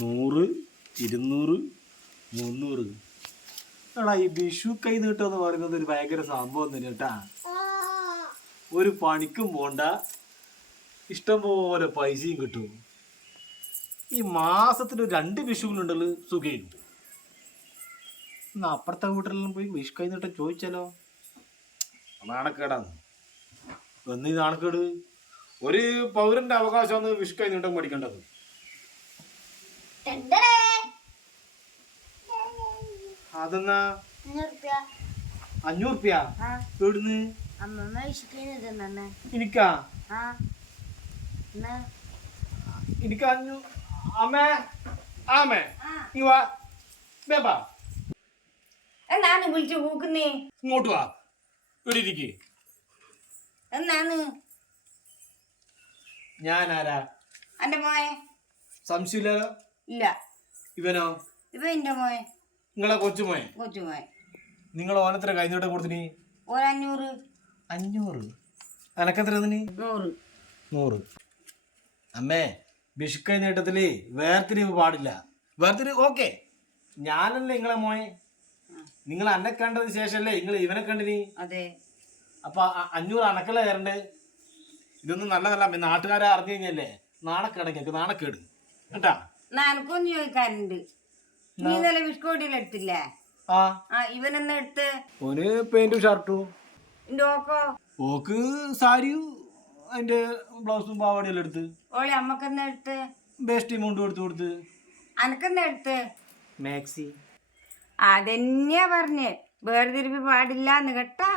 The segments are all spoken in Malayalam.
നൂറ് ഇരുന്നൂറ് മുന്നൂറ്. എടാ ഈ വിഷു കൈ നീട്ടം എന്ന് പറയുന്നത് ഒരു ഭയങ്കര സംഭവം തന്നെ കേട്ടാ. ഒരു പണിക്കും പോണ്ട. ഇഷ്ടം പോലെ പൈസയും കിട്ടും. ഈ മാസത്തിൽ രണ്ട് വിഷുവിനുണ്ടല്ലോ സുഖയുണ്ട്. എന്നാ അപ്പുറത്തെ വീട്ടിലെല്ലാം പോയി വിഷു കൈ നീട്ടം ചോദിച്ചാലോ? നാണക്കേടാന്ന് എന്നീ നാണക്കേട് ഒരു പൗരന്റെ അവകാശമാണ് വിഷു കൈ നീട്ടം പഠിക്കേണ്ടത്. അതെന്നാ? അഞ്ഞൂറുപ്യ. എവിടുന്ന്? അമ്മമ്മ വിശക്കുന്നത് തന്നെ എനിക്കാ? ആ. എന്നാ? എനിക്ക് അഞ്ഞൂ അമ്മേ ആമേ നീ വാ. ബേബാ എന്നാണ് വിളിച്ചു കൂക്കുന്നേ? ഇങ്ങോട്ട് വാ. ഇവിടെ ഇരിക്ക്. എന്നാണ് ഞാൻ ആരാ എന്റെ മോയെ സംശയമില്ലല്ലോ? ഇല്ല. ഇവനോ? ഇവ എന്റെ മോയെ നിങ്ങളെ കൊച്ചുമോൻ? കൊച്ചുമോയെ നിങ്ങൾ ഓനത്ര കഴിഞ്ഞോട്ടെ കൊടുത്തിനി? ഒരഞ്ഞൂറ്. അഞ്ഞൂറ്? അനക്കെത്ര നീ നൂറ്. നൂറ്. അമ്മേ വിഷുക്കൈ നേട്ടത്തിൽ വേർതിരിവ് പാടില്ല. വേർതിരിവ് ഓക്കെ. ഞാനല്ലേ നിങ്ങളെ മോയെ നിങ്ങൾ അന്നെ കണ്ടതിന് ശേഷമല്ലേ നിങ്ങൾ ഇവനെ കണ്ടിനി? അതെ. അപ്പൊ അഞ്ഞൂറ് അണക്കല്ല തരണ്ടേ? ഇതൊന്നും നല്ലതല്ല നാട്ടുകാരെ അറിഞ്ഞു കഴിഞ്ഞല്ലേ? നാണക്കേടൊക്കെ നാണക്കേട്. കേട്ടാ? എനക്കൊന്ന് ചോദിക്കാനുണ്ട്. നീ ഇന്നലെ ബിസ്കോട്ടിൽ എടുത്തില്ലേ? ആ. ഇവനെന്ന് എടുത്ത്? ഓന് പെയിന്റും ഷർട്ടും എന്റെ ഓക്കോ? ഓക്ക് സാരിയും അതിന്റെ ബ്ലൗസും പാവാടിയെല്ലാം എടുത്ത്. ഓളെ അമ്മക്കെന്ന് എടുത്ത്? ബേസ്റ്റി മുണ്ടും എടുത്ത് കൊടുത്ത്. അനക്കെന്ന് എടുത്ത്? മാക്സി അതെന്നെയാ പറഞ്ഞ്. വേർതിരിപ്പ് പാടില്ല എന്ന് കേട്ടാ.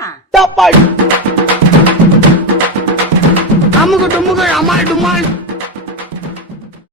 നമുക്ക്